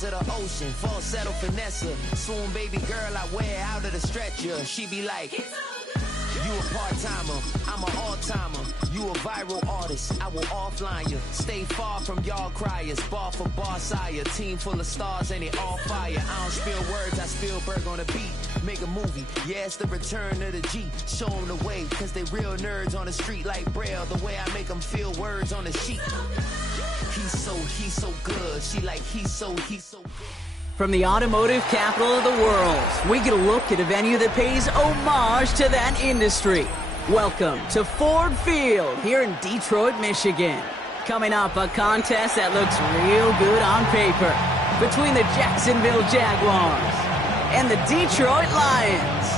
skies of the ocean, falsetto finesse. Soon, baby girl, I wear out of the stretcher. She be like, you a part-timer, I'm an all-timer. You a viral artist, I will offline you. Stay far from y'all criers, bar for bar sire. Team full of stars and it all fire. I don't spill words, I Spielberg on a beat. Make a movie, yeah, it's the return of the G. Show them the way, cause they real nerds on the street like Braille. The way I make them feel words on the sheet. He's so good. She like, he's so good. From the automotive capital of the world, we get a look at a venue that pays homage to that industry. Welcome to Ford Field here in Detroit, Michigan. Coming up, a contest that looks real good on paper between the Jacksonville Jaguars and the Detroit Lions.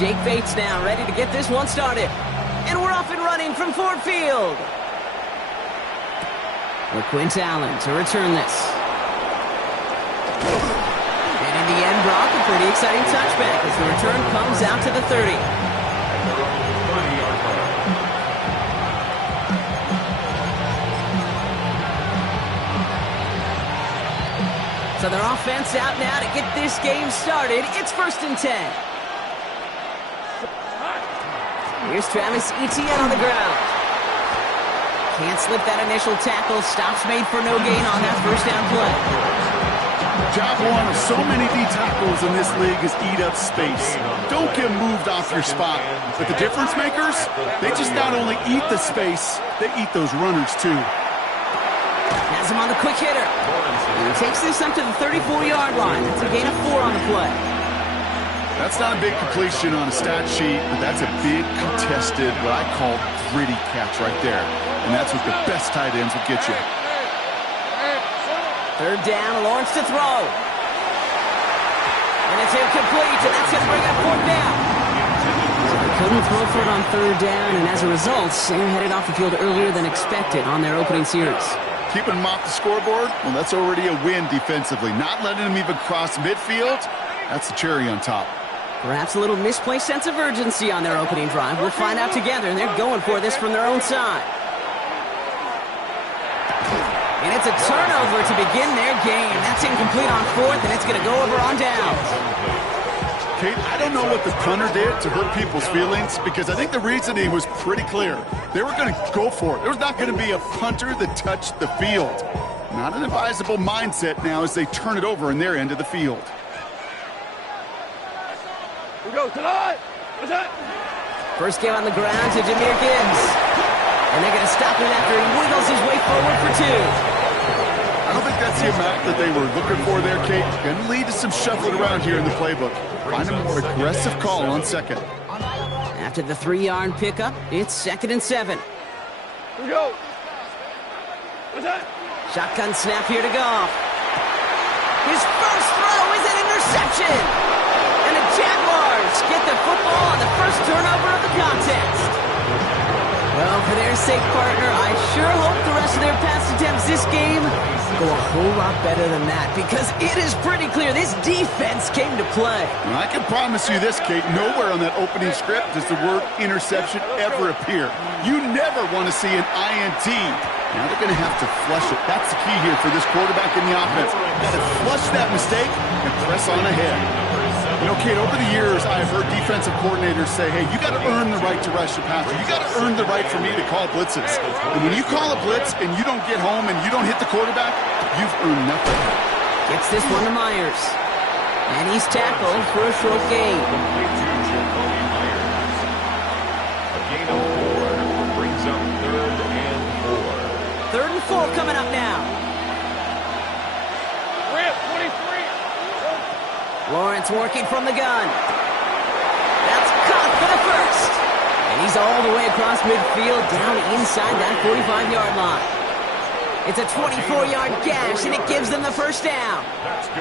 Jake Bates now ready to get this one started. And we're off and running from Ford Field. LaQuint Allen to return this. And in the end, Brock, a pretty exciting touchback as the return comes out to the 30. So their offense out now to get this game started. It's 1st and 10. Here's Travis Etienne on the ground. Can't slip that initial tackle. Stops made for no gain on that first down play. Job one of so many D tackles in this league is eat up space. Don't get moved off your spot. But the difference makers, they just not only eat the space, they eat those runners too. Has him on the quick hitter. And he takes this up to the 34-yard line. That's a gain of 4 on the play. That's not a big completion on a stat sheet, but that's a big contested, what I call gritty catch right there. And that's what the best tight ends will get you. 3rd down, Lawrence to throw. And it's incomplete, and that's going to bring up 4th down. So they couldn't throw for it on 3rd down, and as a result, they're headed off the field earlier than expected on their opening series. Keeping them off the scoreboard, well, that's already a win defensively. Not letting them even cross midfield, that's the cherry on top. Perhaps a little misplaced sense of urgency on their opening drive. We'll find out together, and they're going for this from their own side. And it's a turnover to begin their game. That's incomplete on 4th, and it's going to go over on downs. Kate, I don't know what the punter did to hurt people's feelings, because I think the reasoning was pretty clear. They were going to go for it. There's not going to be a punter that touched the field. Not an advisable mindset now as they turn it over in their end of the field. Go tonight. What's that? First game on the ground to Jahmyr Gibbs. And they're going to stop him after he wiggles his way forward for 2. I don't think that's the amount that they were looking for there, Kate. Going to lead to some shuffling around here in the playbook. Find a more aggressive call on 2nd. After the 3-yard pickup, it's 2nd and 7. Here we go. What's that? Shotgun snap here to Goff. His first throw is an interception. And the Jaguars get the football on the first turnover of the contest. Well, for their sake, partner, I sure hope the rest of their pass attempts this game go a whole lot better than that, because it is pretty clear this defense came to play. Well, I can promise you this, Kate, nowhere on that opening script does the word interception ever appear. You never want to see an INT. Now they're going to have to flush it. That's the key here for this quarterback in the offense. Got to flush that mistake and press on ahead. You know, Kate, over the years, I've heard defensive coordinators say, hey, you got to earn the right to rush the passer. You got to earn the right for me to call blitzes. And when you call a blitz and you don't get home and you don't hit the quarterback, you've earned nothing. Gets this one to Myers. And he's tackled for a short gain. A gain of 4 brings up 3rd and 4. 3rd and 4 coming up now. Rip, 23. Lawrence working from the gun. That's caught for the first. And he's all the way across midfield, down inside that 45-yard line. It's a 24-yard gash, and it gives them the first down.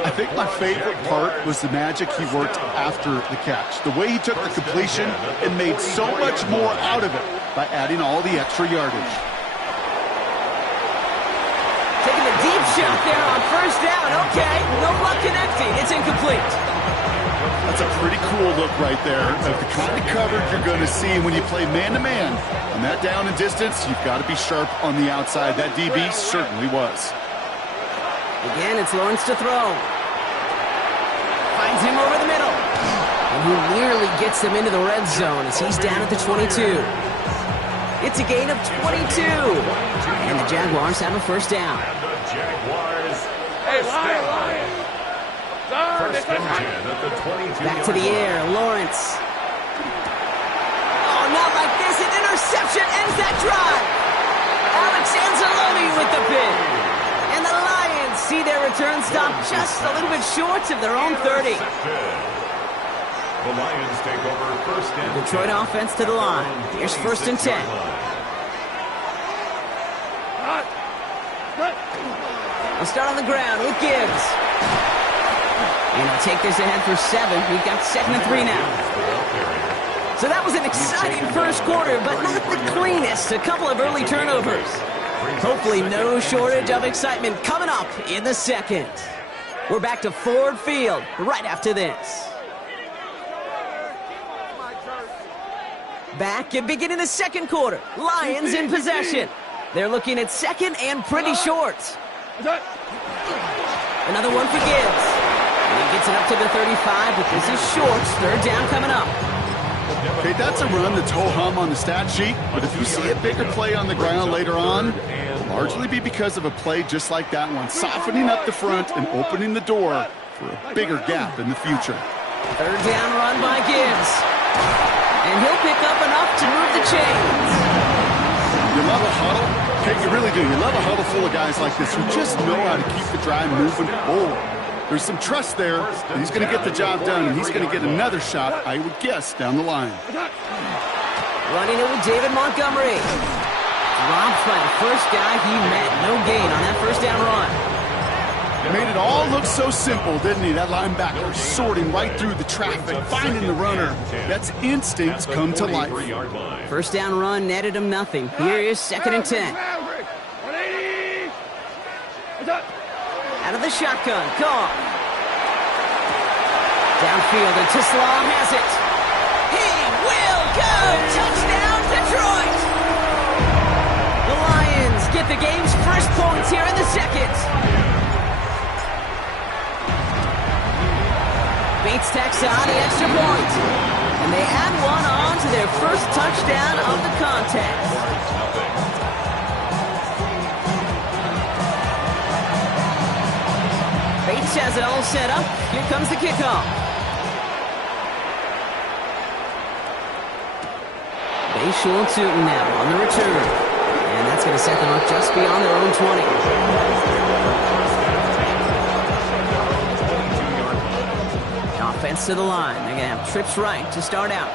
I think my favorite part was the magic he worked after the catch. The way he took the completion and made so much more out of it by adding all the extra yardage. Taking a deep shot there on first down. Okay, no luck connecting. It's incomplete. That's a pretty cool look right there of the kind of coverage you're going to see when you play man-to-man. On that down and distance, you've got to be sharp on the outside. That DB certainly was. Again, it's Lawrence to throw. Finds him over the middle. And he nearly gets them into the red zone as he's down at the 22. It's a gain of 22. And the Jaguars have a first down. And the Jaguars first and 10 at the 22. Back to the air, Lawrence. Oh, not like this. An interception ends that drive. Alex Anzalone with the pick. And the Lions see their return stop just a little bit short of their own 30. The Lions take over first and Detroit offense to the line. Here's first and 10. We'll start on the ground with Gibbs. And he'll take this ahead for 7. We've got 2nd and 3 now. So that was an exciting first quarter, but not the cleanest. A couple of early turnovers. Hopefully no shortage of excitement coming up in the second. We're back to Ford Field right after this. Back and beginning the second quarter. Lions in possession. They're looking at second and pretty short. Another one for Gibbs. And he gets it up to the 35, but this is short. Third down coming up. Okay, that's a run that's ho-hum on the stat sheet, but if you see a bigger play on the ground later on, it'll largely be because of a play just like that one, softening up the front and opening the door for a bigger gap in the future. Third down run by Gibbs. And he'll pick up enough to move the chains. You love a huddle? Okay, you really do. You love a huddle full of guys like this who just know how to keep the drive moving forward. There's some trust there that he's going to get the job done, and he's going to get another shot, I would guess, down the line. Running it with David Montgomery. Dropped by the first guy he met. No gain on that first down run. Made it all look so simple, didn't he? That linebacker sorting right through the traffic, finding the runner. That's instincts come to life. First down run netted him nothing. Here is 2nd and 10. Out of the shotgun, Goff. Downfield, and Tislam has it. He will go! Touchdown, Detroit! The Lions get the game's first points here in the second. Bates tacks on the extra point. And they add one on to their first touchdown of the contest. Bates has it all set up. Here comes the kickoff. Bayshore and Tootin now on the return. And that's going to set them up just beyond their own 20. Offense to the line. They're going to have trips right to start out.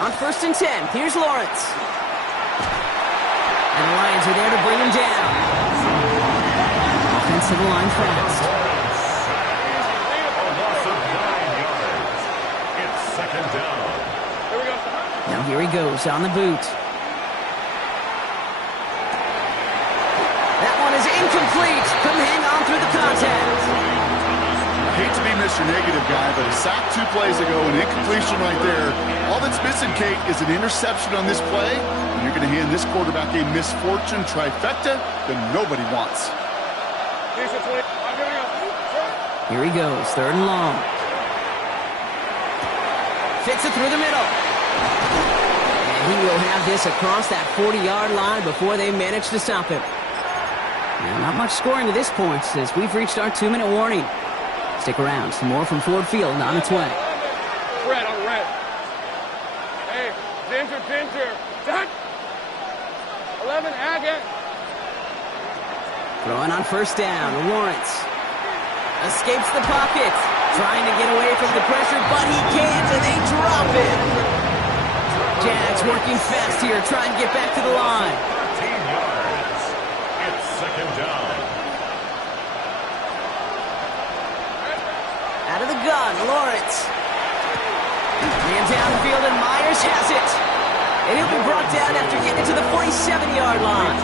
On first and 10, here's Lawrence. And the Lions are there to bring him down. Offense to the line fast. It's 2nd down. Now here he goes on the boot. That one is incomplete. Couldn't hang on through the contact. I hate to be Mr. Negative guy, but a sack 2 plays ago, an incompletion right there. All that's missing, Kate, is an interception on this play, and you're going to hand this quarterback a misfortune trifecta that nobody wants. Here he goes, 3rd and long. Fits it through the middle. And he will have this across that 40-yard line before they manage to stop him. Now, not much scoring to this point as we've reached our 2-minute warning. Stick around. Some more from Ford Field on its way. Red on red. Hey, Ginger. Done. 11, Agate. Throwing on first down. Lawrence escapes the pocket. Trying to get away from the pressure, but he can't, and they drop it. Jags working fast here, trying to get back to the line. 13 yards. It's 2nd down. Out of the gun, Lawrence. Man downfield, and Myers has it. And he'll be brought down after getting to the 47-yard line.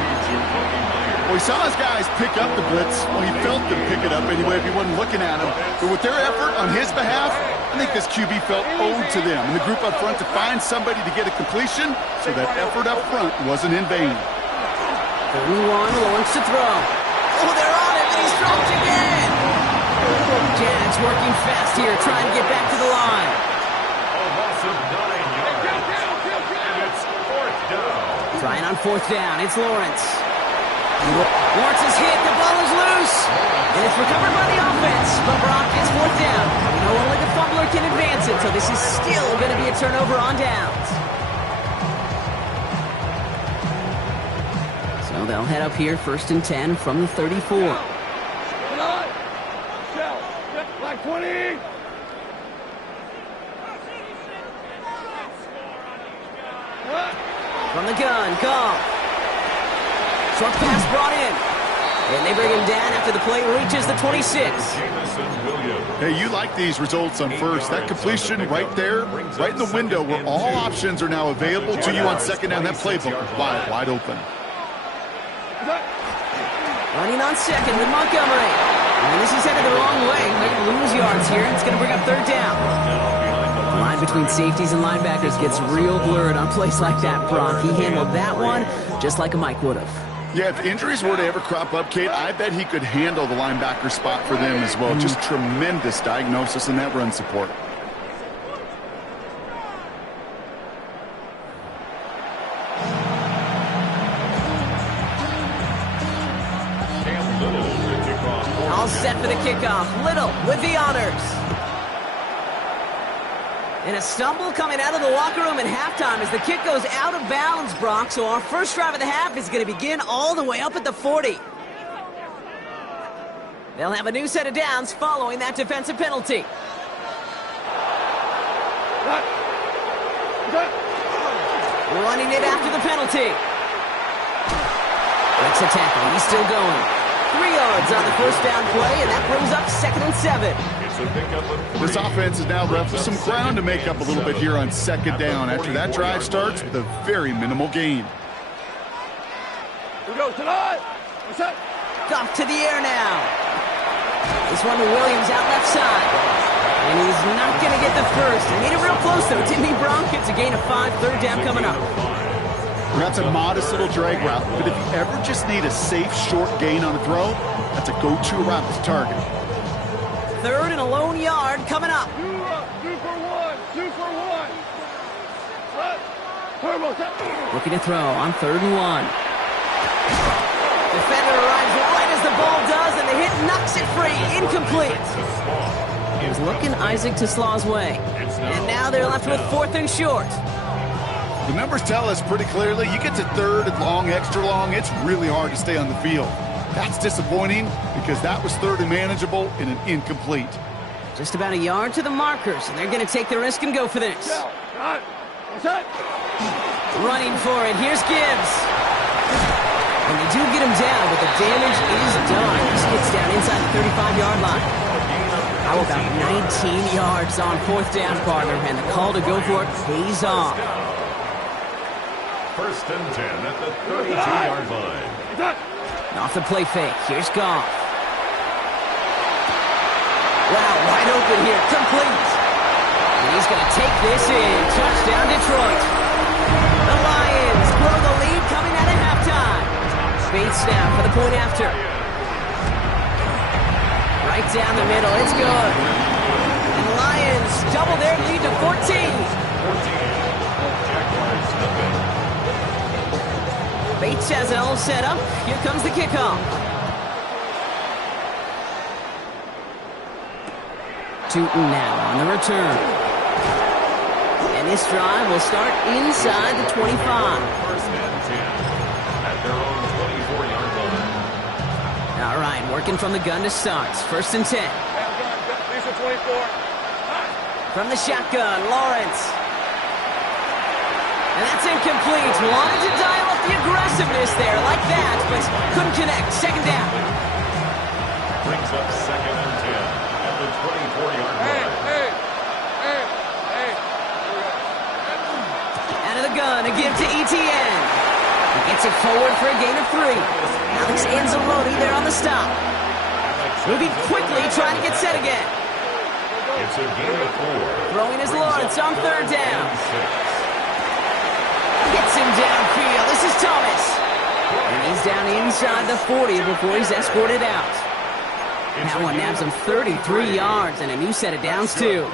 Well, he saw his guys pick up the blitz. Well, he felt them pick it up anyway if he wasn't looking at him. But with their effort on his behalf, I think this QB felt owed to them and the group up front to find somebody to get a completion, so that effort up front wasn't in vain. 31, Lawrence to throw. Oh, they're on him, and he's dropped again. Jags working fast here, trying to get back to the line. A loss of 9 yards. And it's 4th down. Trying on 4th down, it's Lawrence. Lawrence is hit, the ball is loose. And it's recovered by the offense, but Brock gets 4th down. We know only the fumbler can advance it, so this is still going to be a turnover on downs. So they'll head up here, 1st and 10 from the 34. Black 20. From the gun, Goff. Short pass brought in. And they bring him down after the play reaches the 26. Hey, you like these results on first. That completion right there, right in the window where all options are now available to you on 2nd down. That playbook is wide open. Running on 2nd with Montgomery. And this is headed the wrong way. They're going to lose yards here. It's going to bring up 3rd down. The line between safeties and linebackers gets real blurred on plays like that, Brock. He handled that one just like a Mike would have. Yeah, if injuries were to ever crop up, Kate, I bet he could handle the linebacker spot for them as well. Just tremendous diagnosis in that run support. All set for the kickoff. Little with the honors. And a stumble coming out of the locker room at halftime as the kick goes out of bounds, Brock. So our first drive of the half is going to begin all the way up at the 40. They'll have a new set of downs following that defensive penalty. Running it after the penalty. Breaks a tackle. He's still going. 3 yards on the 1st down play, and that brings up 2nd and 7. This offense is now left with some ground to make up a little bit here on 2nd down after that drive starts with a very minimal gain. We go tonight. What's that? Off to the air now. This one to Williams out left side. And he's not going to get the first. He made it real close, though, didn't he, Brock? It's a gain of 5, 3rd down coming up. That's a modest little drag route, but if you ever just need a safe, short gain on a throw, that's a go-to route to target. 3rd and a lone yard coming up. 2 for 1. 2 for 1. Looking to throw on 3rd and 1. Defender arrives right as the ball does, and the hit knocks it free. Incomplete. He was looking Isaac Teslaw's way. And now they're left with 4th and short. The numbers tell us pretty clearly, you get to 3rd and long, extra long, it's really hard to stay on the field. That's disappointing because that was 3rd and manageable in an incomplete. Just about a yard to the markers, and they're going to take the risk and go for this. Running for it, here's Gibbs. And they do get him down, but the damage is done. He gets down inside the 35-yard line. How about 19 yards on 4th down, partner, and the call to go for it pays off. 1st and 10 at the 32-yard line. Off the play fake. Here's Goff. Wow, wide open here. Complete. And he's going to take this in. Touchdown, Detroit. The Lions grow the lead coming out of halftime. Bates now for the point after. Right down the middle. It's good. And the Lions double their lead to 14. Bates has it all set up. Here comes the kickoff. Tootin now on the return. And this drive will start inside the 25. 1st and 10 at their own 24-yard line. All right, working from the gun to start. 1st and 10. These are 24. From the shotgun, Lawrence. And that's incomplete. Wanted to dial up the aggressiveness there like that, but couldn't connect. 2nd down. Brings up 2nd and 10 at the 24-yard line. Out of the gun, a give to ETN. He gets it forward for a gain of 3. Alex Anzalone there on the stop. Moving quickly, trying to get set again. It's a game of 4. Throwing his Lawrence on third down. Gets him downfield. This is Thomas. And he's down inside the 40 before he's escorted out. That one nabs him 33 yards and a new set of downs, too.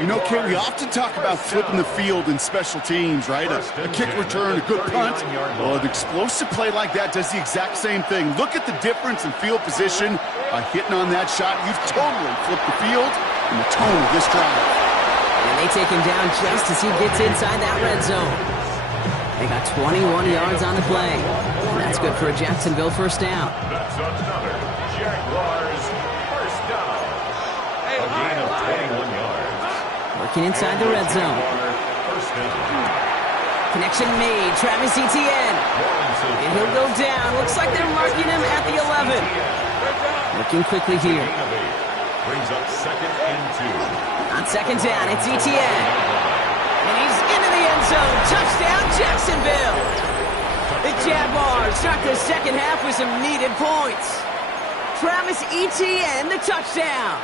You know, Kate, we often talk about flipping the field in special teams, right? A kick return, a good punt. Well, an explosive play like that does the exact same thing. Look at the difference in field position. By hitting on that shot, you've totally flipped the field and the tone of this drive. And they take him down just as he gets inside that red zone. They got 21 yards on the play. And that's good for a Jacksonville first down. That's another Jaguars first down. A gain of 21 yards. Working inside the red zone. First down. Connection made. Travis Etienne. And he'll go down. Looks like they're marking him at the 11. Working quickly here. Brings up 2nd and 2. On second down, it's Etienne. And he's into the end zone. Touchdown, Jacksonville. The Jaguars start the second half with some needed points. Travis Etienne, the touchdown.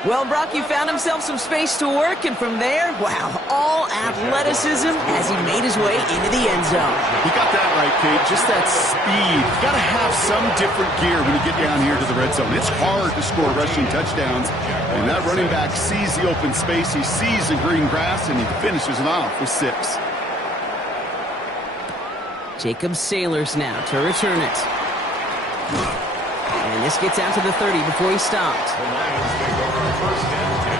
Well, Brock, you found himself some space to work, and from there, wow, all athleticism as he made his way into the end zone. You got that right, Kate. Just that speed. You got to have some different gear when you get down here to the red zone. It's hard to score rushing touchdowns, and that running back sees the open space, he sees the green grass, and he finishes it off with 6. Jacob Sailors now to return it. And this gets out to the 30 before he stopped. The Lions take over first and 10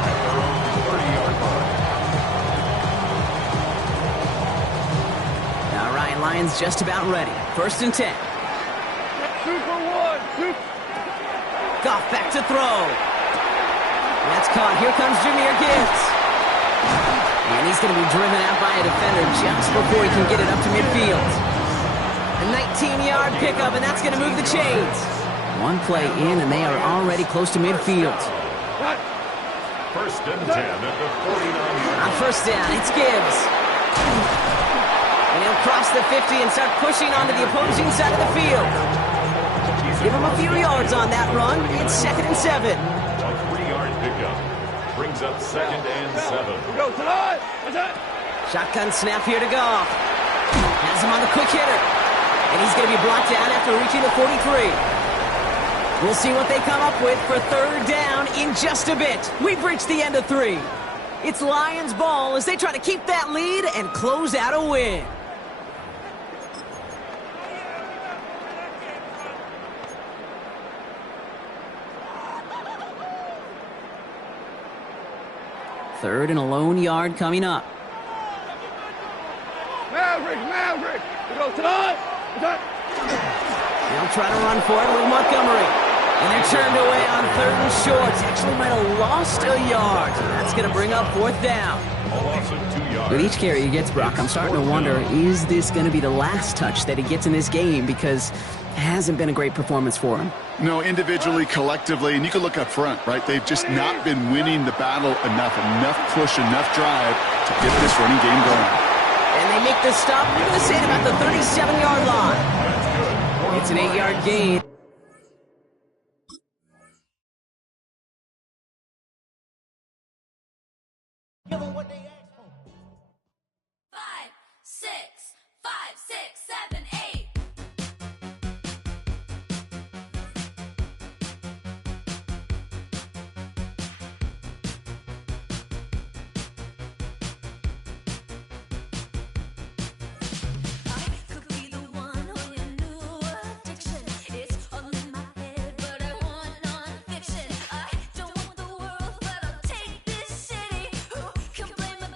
at their own 30-yard line. All right, Lions just about ready. First and 10. Super one. Super. Goff back to throw. That's caught. Here comes Jahmyr Gibbs. And he's going to be driven out by a defender just before he can get it up to midfield. A 19-yard pickup, and that's going to move the chains. One play in, and they are already close to midfield. First and 10 at the 49-yard. On first down, it's Gibbs. And he'll cross the 50 and start pushing onto the opposing side of the field. Give him a few yards on that run. It's 2nd and 7. A 3-yard pickup. Brings up 2nd and 7. Go tonight. Shotgun snap here to Goff. Has him on the quick hitter. And he's going to be brought down after reaching the 43. We'll see what they come up with for third down in just a bit. We've reached the end of 3. It's Lions ball as they try to keep that lead and close out a win. Third and a lone yard coming up. Maverick. Go tonight. They'll try to run for it with Montgomery. And they're turned away on 3rd and short. Actually might have lost a yard. So that's going to bring up 4th down. A loss of 2 yards. With each carry he gets, Brock, I'm starting to wonder, is this going to be the last touch that he gets in this game? Because it hasn't been a great performance for him. No, individually, collectively, and you can look up front, right? They've just not been winning the battle enough push, enough drive to get this running game going. And they make the stop, we're going to say it about the 37-yard line. It's an 8-yard gain. Give them what they asked for. 5, 6, 5, 6, 7, 8. I could be the one on your new addiction. It's all in my head, but I want nonfiction. I don't want the world, but I'll take this city. Who can blame me?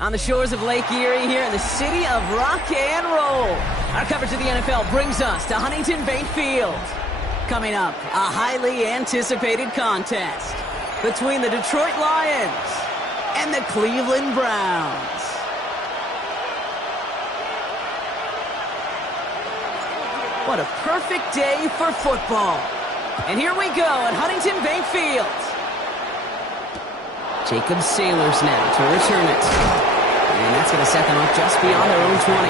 On the shores of Lake Erie here in the city of rock and roll. Our coverage of the NFL brings us to Huntington Bank Field. Coming up, a highly anticipated contest between the Detroit Lions and the Cleveland Browns. What a perfect day for football. And here we go at Huntington Bank Field. Jacob Sailors now to return it. And that's going to set them up just beyond their own 20.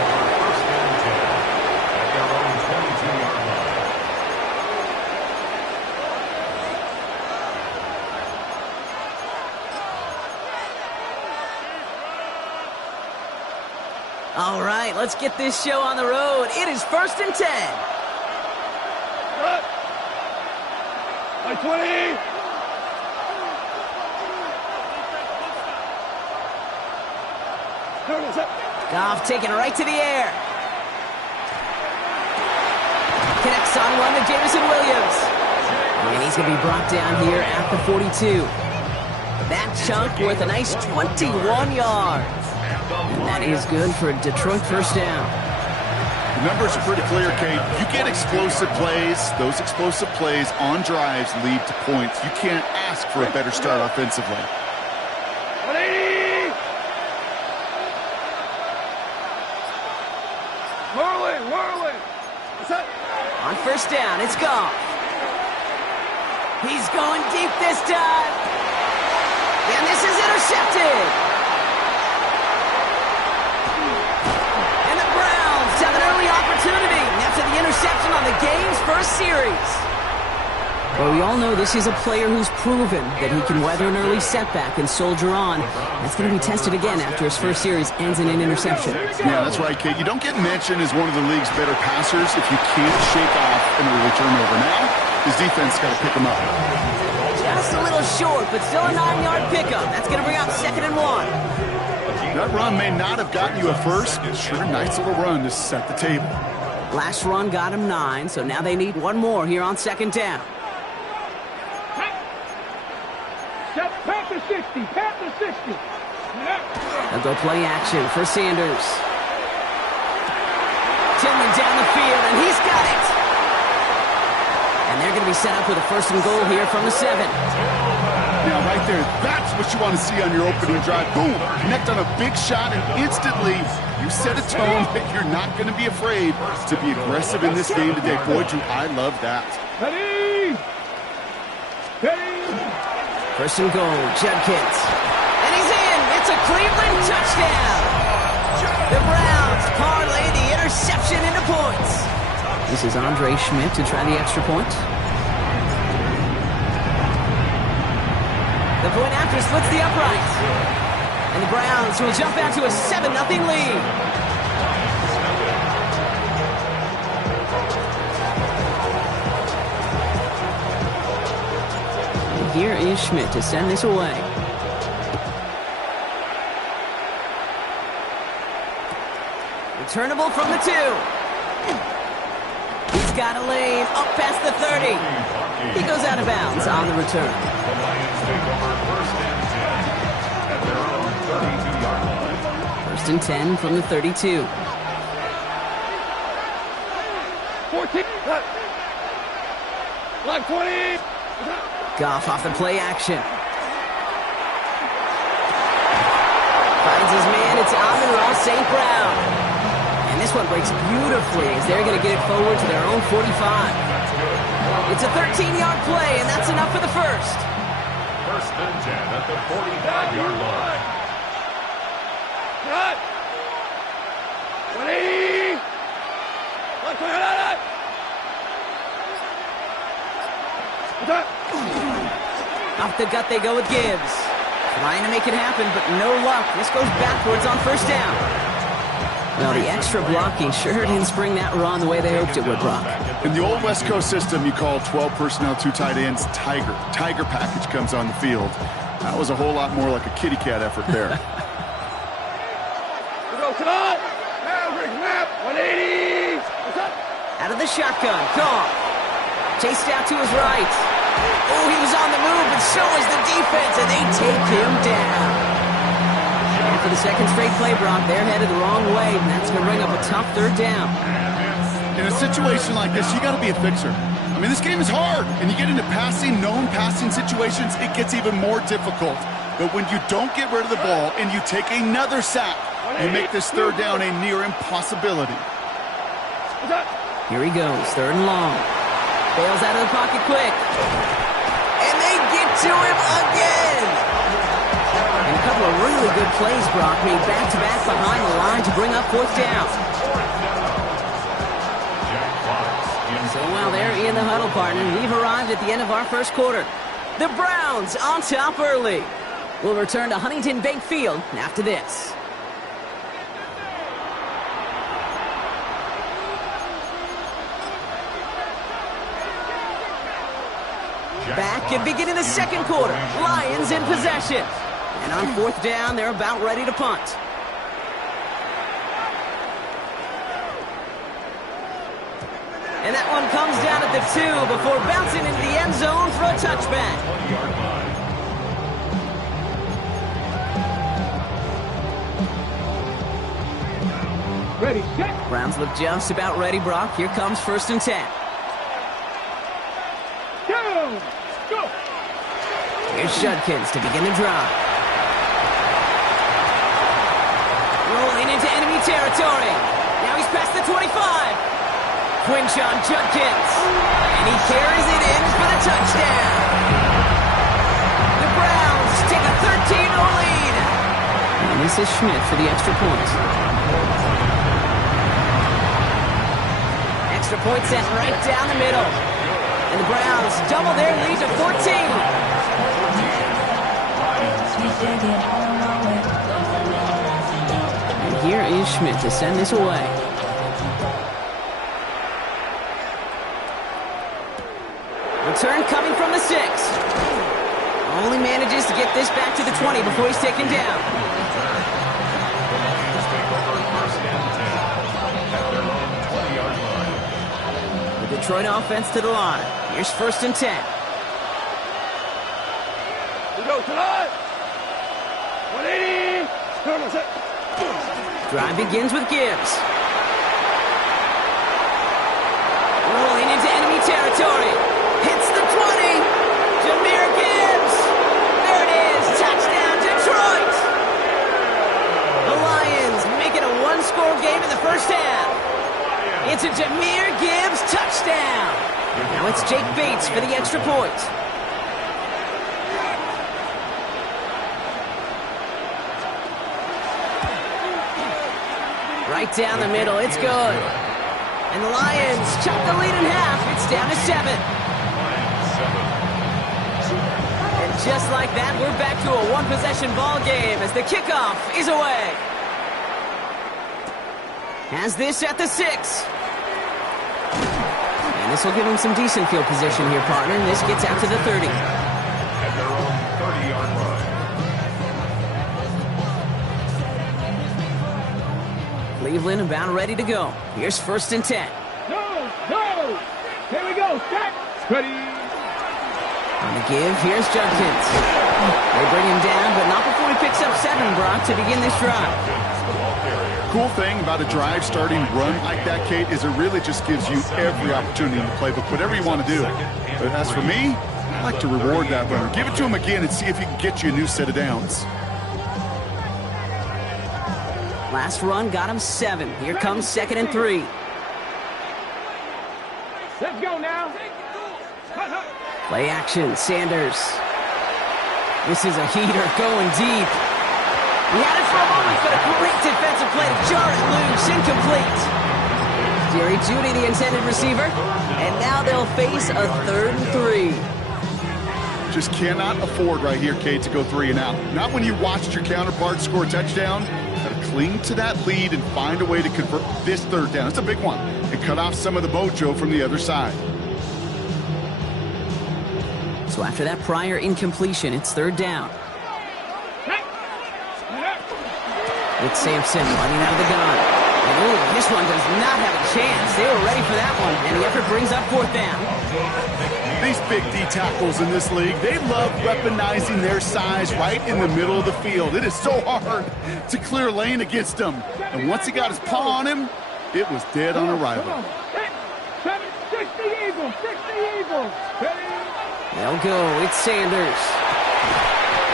All right, let's get this show on the road. It is 1st and 10. By 20. Goff taking it right to the air. Connects on one to Jameson Williams. And he's going to be brought down here at the 42. That chunk worth a nice 21 yards. And that is good for a Detroit first down. The numbers are pretty clear, Kate. You get explosive plays. Those explosive plays on drives lead to points. You can't ask for a better start offensively. 180. Whirling. What's that? On first down, it's Goff. He's going deep this time. And this is intercepted. And the Browns have an early opportunity after the interception on the game's first series. Well, we all know this is a player who's proven that he can weather an early setback and soldier on. That's going to be tested again after his first series ends in an interception. Yeah, that's right, Kate. You don't get mentioned as one of the league's better passers if you can't shake off an early turnover. Now, his defense got to pick him up. Just a little short, but still a 9-yard pickup. That's going to bring up 2nd and 1. That run may not have gotten you a first, but sure, nice little run to set the table. Last run got him 9, so now they need one more here on 2nd down. Pat the 60. They'll go play action for Sanders. Tillman down the field, and he's got it. And they're going to be set up with a 1st and goal here from the 7. Now, right there, that's what you want to see on your opening drive. Boom! Connect on a big shot, and instantly you set a tone that you're not going to be afraid to be aggressive in this game today. Boy, do I love that. Ready. 1st and goal, Judkins. And he's in! It's a Cleveland touchdown! The Browns parlay the interception into points. This is Andre Schmidt to try the extra point. The point after splits the upright. And the Browns will jump out to a 7-0 lead. Here is Schmidt to send this away. Returnable from the 2. He's got a lane up past the 30. He goes out of bounds on the return. The Lions take over 1st and 10 at their own 32-yard line. 1st and 10 from the 32. 14. Line 20. Goff off the play action. Finds his man, it's Amon-Ra St. Brown. And this one breaks beautifully as they're going to get it forward to their own 45. It's a 13-yard play, and that's enough for the 1st. 1st and 10 at the 45-yard line. Cut. 180. Off the gut they go with Gibbs. Trying to make it happen, but no luck. This goes backwards on 1st down. Well, the extra blocking sure didn't spring that run the way they hoped it would, Brock. In the old West Coast system, you call 12 personnel, 2 tight ends, Tiger. Tiger package comes on the field. That was a whole lot more like a kitty cat effort there. Cut. Snap. 180. Out of the shotgun, Goff. Chased out to his right. Oh, he was on the move, but so was the defense, and they take him down. And for for the second straight play, Brock. They're headed the wrong way, and that's going to bring up a tough third down. In a situation like this, you got to be a fixer. I mean, this game is hard, and you get into known passing situations, it gets even more difficult. But when you don't get rid of the ball and you take another sack, you make this third down a near impossibility. Here he goes, third and long. Bails out of the pocket quick. And they get to him again! And a couple of really good plays, Brock, made back-to-back behind the line to bring up fourth down. So while they're in the huddle, partner, we've arrived at the end of our first quarter. The Browns on top early. We'll return to Huntington Bank Field after this. Back and beginning the second quarter. Lions in possession. And on fourth down, they're about ready to punt. And that one comes down at the 2 before bouncing into the end zone for a touchback. Ready, set. Browns look just about ready, Brock. Here comes first and 10. Go! Here's Judkins to begin the drive. Rolling into enemy territory. Now he's past the 25. Quinshon Judkins. And he carries it in for the touchdown. The Browns take a 13-0 lead. And this is Schmidt for the extra point. Extra point sent right down the middle. And the Browns double their lead to 14. And here is Schmidt to send this away. Return coming from the 6. Only manages to get this back to the 20 before he's taken down. The Detroit offense to the line. Here's first and 10. We go tonight. 180. Drive begins with Gibbs. Rolling into enemy territory. Hits the 20. Jahmyr Gibbs. There it is. Touchdown, Detroit. The Lions make it a one-score game in the first half. It's a Jahmyr Gibbs touchdown. Now it's Jake Bates for the extra point. Right down the middle. It's good. And the Lions chop the lead in half. It's down to 7. And just like that, we're back to a one-possession ball game as the kickoff is away. Has this at the 6. And this will give him some decent field position here, partner. And this gets out to the 30. At their own 30-yard line. Cleveland about ready to go. Here's first and 10. No! Here we go. Set. Ready. On the give, here's Judkins. They bring him down, but not before he picks up 7, Brock, to begin this drive. Cool thing about a drive starting run like that, Kate, is it really just gives you every opportunity in the playbook, whatever you want to do. But as for me, I like to reward that runner. Give it to him again and see if he can get you a new set of downs. Last run got him 7. Here comes second and 3. Let's go now. Play action, Sanders. This is a heater going deep. He had it for a moment, but a great defensive play to jar it loose, incomplete. Jerry Jeudy, the intended receiver, and now they'll face a 3rd and 3. Just cannot afford right here, Kate, to go 3 and out. Not when you watched your counterpart score a touchdown. Got to cling to that lead and find a way to convert this 3rd down. It's a big one. And cut off some of the mojo from the other side. So after that prior incompletion, it's 3rd down. It's Sampson running out of the gun. And ooh, this one does not have a chance. They were ready for that one. And the effort brings up 4th down. These big D tackles in this league, they love weaponizing their size right in the middle of the field. It is so hard to clear lane against them. And once he got his paw on him, it was dead on arrival. 60 Eagles, 60 Eagles. They'll go. It's Sanders.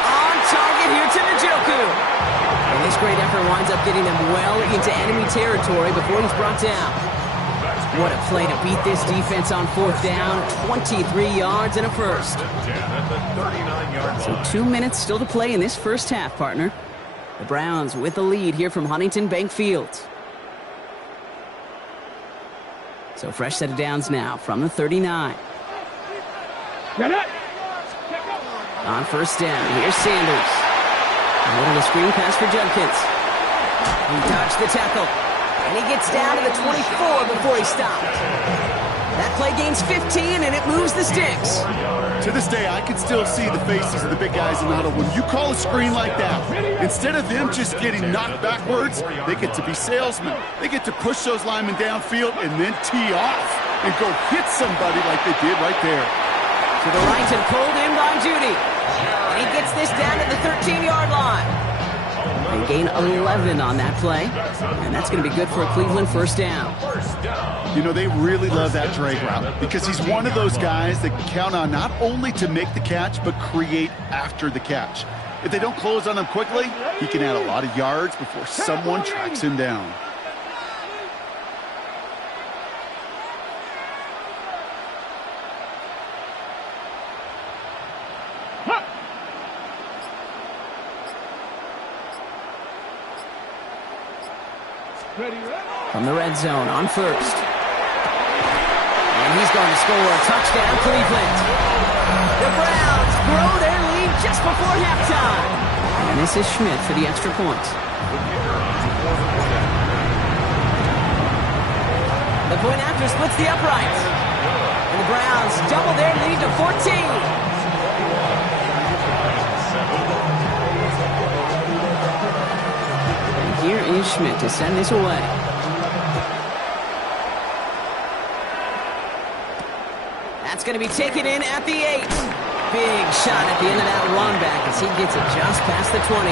On target here to Njoku. And this great effort winds up getting them well into enemy territory before he's brought down. What a play to beat this defense on fourth down. 23 yards and a first. So 2 minutes still to play in this first half, partner. The Browns with the lead here from Huntington Bank Field. So fresh set of downs now from the 39. On first down, here's Sanders. A little screen pass for Judkins. He dodged the tackle. And he gets down to the 24 before he stopped. That play gains 15, and it moves the sticks. To this day, I can still see the faces of the big guys in the huddle. When you call a screen like that, instead of them just getting knocked backwards, they get to be salesmen. They get to push those linemen downfield and then tee off and go hit somebody like they did right there. To the right and pulled in by Judy. And he gets this down to the 13-yard line. They gain 11 on that play, and that's going to be good for a Cleveland first down. You know, they really love that drag route because he's one of those guys that can count on not only to make the catch, but create after the catch. If they don't close on him quickly, he can add a lot of yards before someone tracks him down. From the red zone on first. And he's going to score a touchdown, Cleveland. The Browns grow their lead just before halftime. And this is Schmidt for the extra point. The point after splits the uprights. And the Browns double their lead to 14. Here is Schmidt to send this away. That's going to be taken in at the 8. Big shot at the end of that run back as he gets it just past the 20.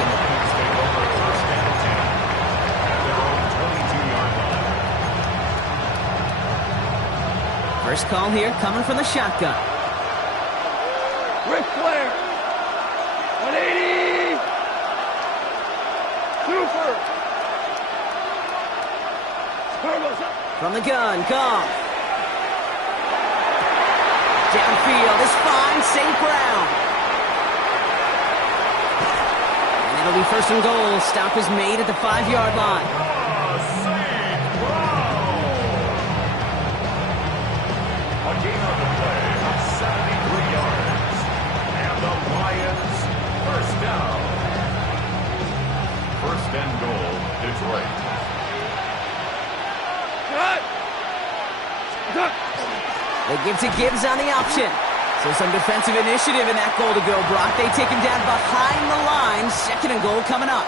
First call here coming from the shotgun. Ric Flair. 180. Super. From the gun, Goff. Downfield is fine, St. Brown. And it'll be first and goal. Stop is made at the 5-yard line. St. Brown. A gain on the play of 73 yards. And the Lions first down. First and goal, Detroit. They give to Gibbs on the option. So some defensive initiative in that goal to go, Brock. They take him down behind the line. Second and goal coming up.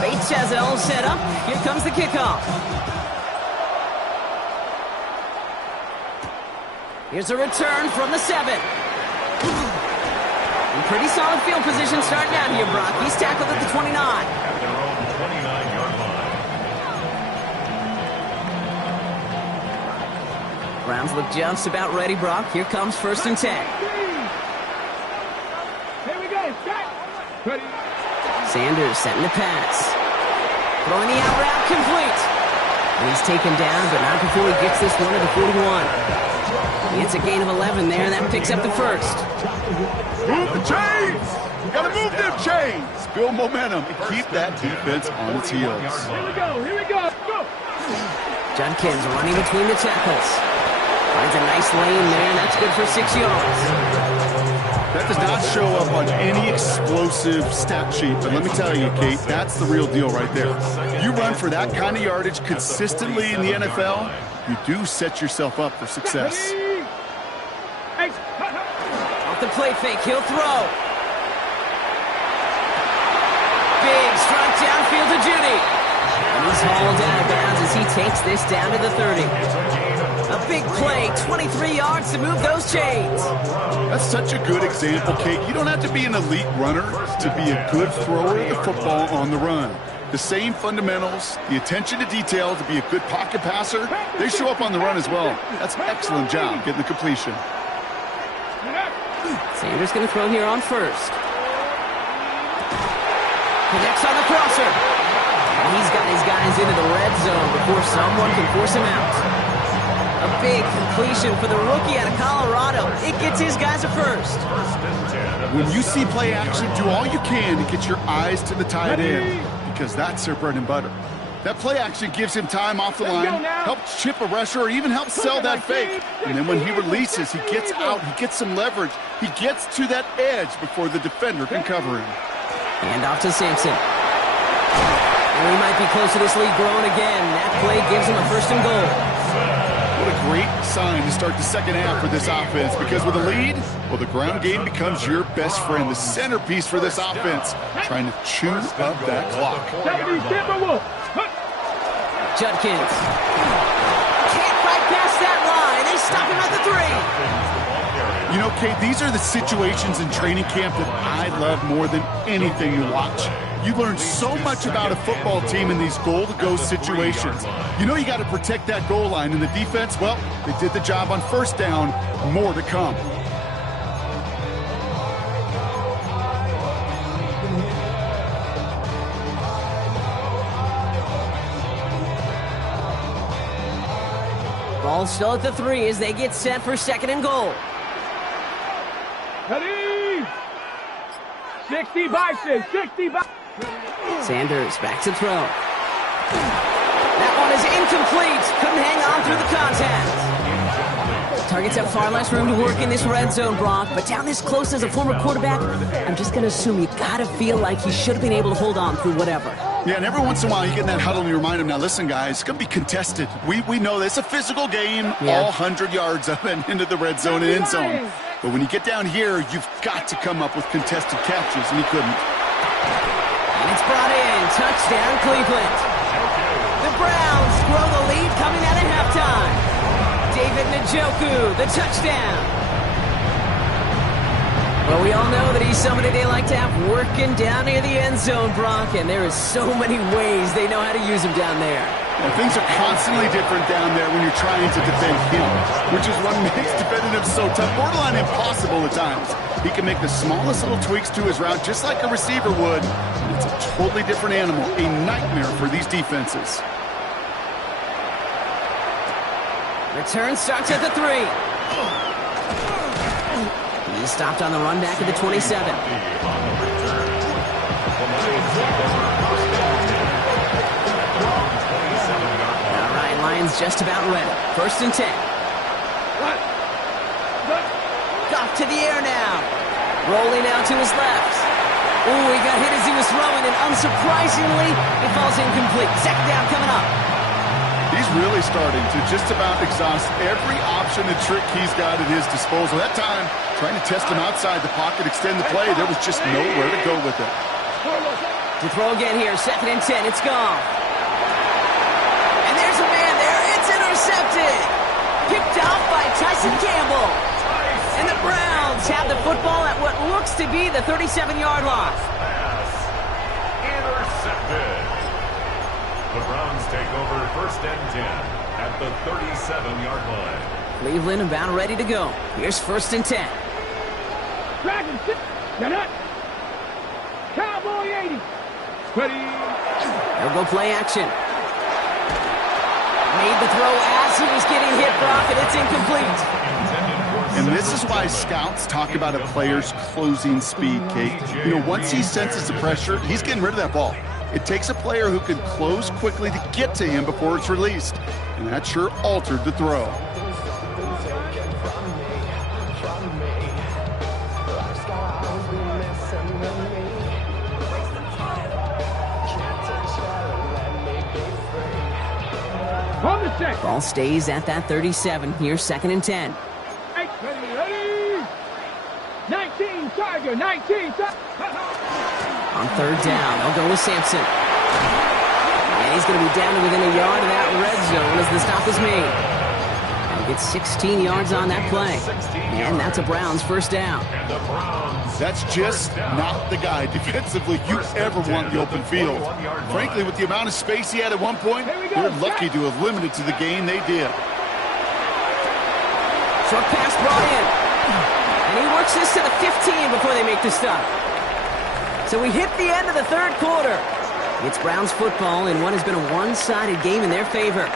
Bates Chazelle set up. Here comes the kickoff. Here's a return from the 7. Pretty solid field position starting out here, Brock. He's tackled at the 29. At their own 29-yard line. Browns look just about ready, Brock. Here comes first and 10. Here we go. Ready. Sanders setting the pass. Throwing the out route complete. And he's taken down, but not before he gets this one to the 41. It's a gain of 11 there, and that picks up the first. Move the chains! Gotta move them chains! Build momentum and keep that defense on its heels. Here we go. Here we go. Go. Judkins running between the tackles. Finds a nice lane there, and that's good for 6 yards. That does not show up on any explosive stat sheet, but let me tell you, Kate, that's the real deal right there. You run for that kind of yardage consistently in the NFL, you do set yourself up for success. Off the play fake, he'll throw. And he's hauled out of bounds as he takes this down to the 30. A big play, 23 yards to move those chains. That's such a good example, Kate. You don't have to be an elite runner to be a good thrower of the football on the run. The same fundamentals, the attention to detail to be a good pocket passer, they show up on the run as well. That's an excellent job getting the completion. Sanders going to throw here on first. Connects on the crosser. And he's got his guys into the red zone before someone can force him out. A big completion for the rookie out of Colorado. It gets his guys a first. When you see play action, do all you can to get your eyes to the tight end, because that's their bread and butter. That play action gives him time off the line, helps chip a rusher, or even helps sell that fake. And then when he releases, he gets out, he gets some leverage. He gets to that edge before the defender can cover him. Hand off to Sampson. And we might be close to this lead growing again. That play gives him a first and goal. What a great sign to start the second half for this offense, because with a lead, well, the ground game becomes your best friend, the centerpiece for this offense, trying to chew up that clock. Judkins. Can't fight past that line. They stop him at the 3. You know, Kate, these are the situations in training camp that I love more than anything to watch. You learn so much about a football team in these goal-to-go situations. You know you got to protect that goal line, and the defense, well, they did the job on first down. More to come. Ball still at the 3 as they get set for second and goal. Ready? 60 by 6, 60 by... Sanders back to throw. That one is incomplete. Couldn't hang on through the contact. Targets have far less room to work in this red zone, Brock, but down this close as a former quarterback, I'm just going to assume you got to feel like he should have been able to hold on through whatever. Yeah, and every once in a while you get in that huddle and you remind him, now listen, guys, it's going to be contested. We know this. It's a physical game, all 100 yards up and into the red zone and end zone. But when you get down here, you've got to come up with contested catches, and he couldn't. And it's brought in. Touchdown, Cleveland. The Browns grow the lead coming out of halftime. David Njoku, the touchdown. Well, we all know that he's somebody they like to have working down near the end zone, Brock, and there is so many ways they know how to use him down there. Well, things are constantly different down there when you're trying to defend him, which is what makes defending him so tough, borderline impossible at times. He can make the smallest little tweaks to his route just like a receiver would, and it's a totally different animal, a nightmare for these defenses. Return starts at the 3. He's stopped on the run back at the 27. All right, Lions just about ready. First and 10. Off to the air now. Rolling out to his left. Ooh, he got hit as he was throwing, and unsurprisingly, it falls incomplete. Second down coming up. He's really starting to just about exhaust every option and trick he's got at his disposal. That time, trying to test him outside the pocket, extend the play, there was just nowhere to go with it. To throw again here, second and 10, it's gone. And there's a man there, it's intercepted. Picked off by Tyson Campbell. And the Browns have the football at what looks to be the 37-yard line. Pass intercepted. The Browns take over first and 10 at the 37-yard line. Cleveland about ready to go. Here's first and 10. Dragon 6. Get it. Cowboy 80. Ready. They'll go play action. Made the throw as he was getting hit, Brock, and it's incomplete. And this is why scouts talk about a player's closing speed, Kate. You know, once he senses the pressure, he's getting rid of that ball. It takes a player who can close quickly to get to him before it's released. And that sure altered the throw. Ball stays at that 37. Here's second and 10. Ready. 19, Tiger, 19. On third down, they'll go with Sampson. And And he's going to be down to within a yard of that red zone as the stop is made. And gets 16 yards on that play. And that's a Browns first down. That's just not the guy defensively you ever want the open field. Frankly, with the amount of space he had at one point, they're lucky to have limited to the gain they did. Short pass brought in. And he works this to the 15 before they make the stop. So we hit the end of the third quarter. It's Browns football in what has been a one-sided game in their favor.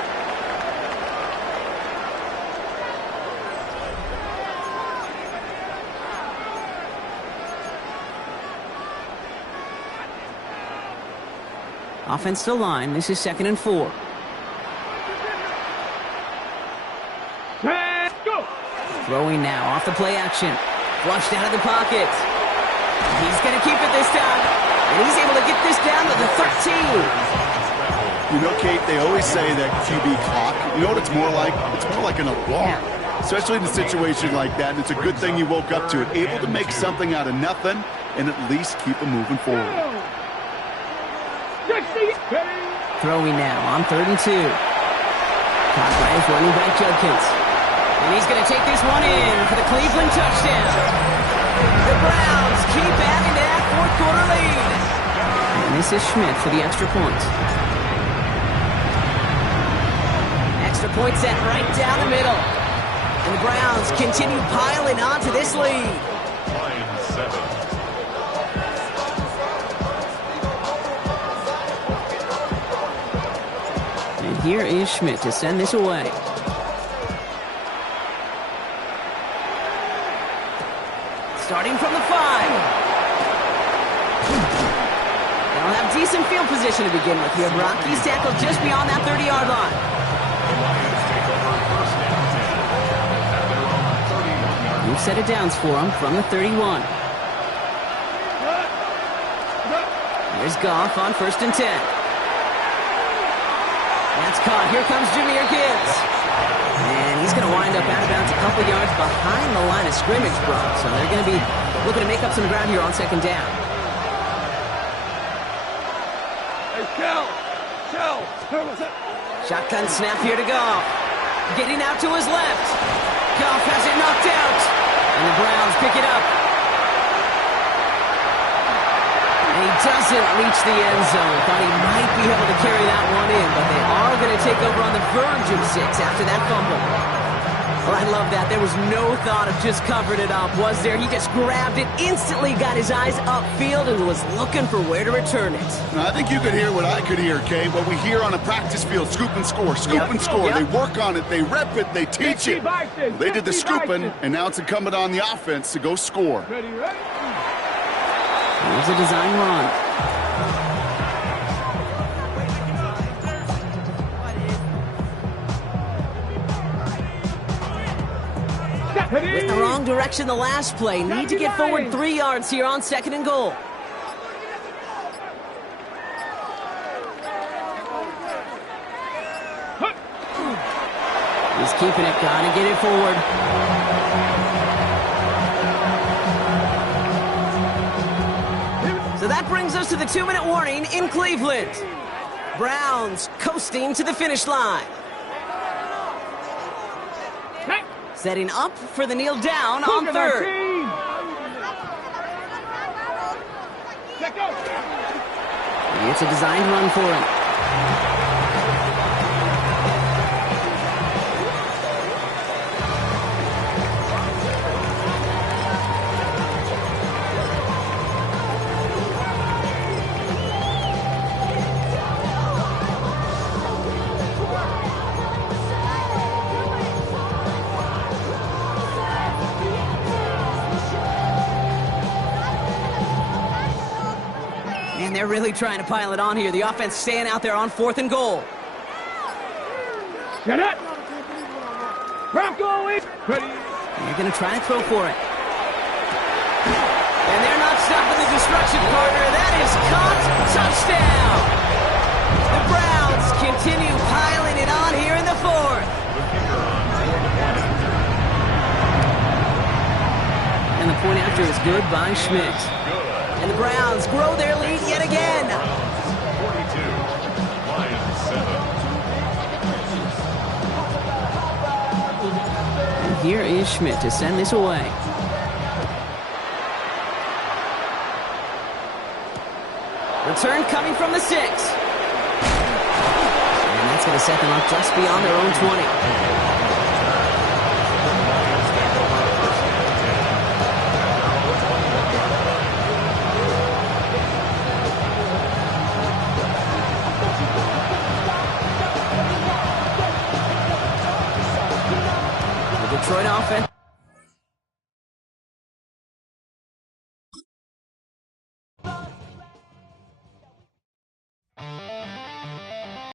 Offense still line. This is 2nd and 4. Throwing now off the play action. Flushed out of the pocket. He's going to keep it this time. And he's able to get this down to the 13. You know, Kate, they always say that QB clock, you know what it's more like? It's more like an alarm. Especially in a situation like that, and it's a good thing you woke up to it. Able to make something out of nothing and at least keep them moving forward. Throwing now on 3rd and 2. Caught by his running back Judkins. And he's going to take this one in for the Cleveland touchdown. The Browns keep adding to that fourth quarter lead. And this is Schmidt for the extra point. Extra point set right down the middle. And the Browns continue piling on to this lead. Line 7. And here is Schmidt to send this away. Starting from the 5. They'll have decent field position to begin with here. Rocky's tackled just beyond that 30-yard line. The Lions take over first down 10. At their own 31-yard New set of downs for him from the 31. Here's Goff on 1st and 10. That's caught. Here comes Jahmyr Gibbs. And he's going to wind up out of bounds a couple yards behind the line of scrimmage, bro. So they're going to be looking to make up some ground here on 2nd down. Hey, Kel! Shotgun snap here to Goff. Getting out to his left. Goff has it knocked out. And the Browns pick it up. And he doesn't reach the end zone. Thought he might be able to carry that one in, but they are going to take over on the verge of 6 after that fumble. Well, I love that. There was no thought of just covering it up, was there? He just grabbed it, instantly got his eyes upfield, and was looking for where to return it. Now, I think you could hear what I could hear, Kay. What we hear on a practice field, scoop and score, scoop and score. They work on it, they rep it, they teach it. They did the scooping, and now it's incumbent on the offense to go score. Here's a design run. With the wrong direction the last play. Need to get forward 3 yards here on 2nd and goal. He's keeping it. Gotta get it forward. So that brings us to the 2-minute warning in Cleveland. Browns coasting to the finish line. Setting up for the kneel down on 3rd. It's a designed run for him. And they're really trying to pile it on here. The offense staying out there on 4th and goal. Get it! Bronco is ready. They're going to try to throw for it. And they're not stopping the destruction, partner. That is caught. Touchdown! The Browns continue piling it on here in the 4th. And the point after is good by Schmidt. And the Browns grow their lead yet again. 42. Lions here is Schmidt to send this away. Return coming from the 6. And that's going to set them up just beyond their own 20.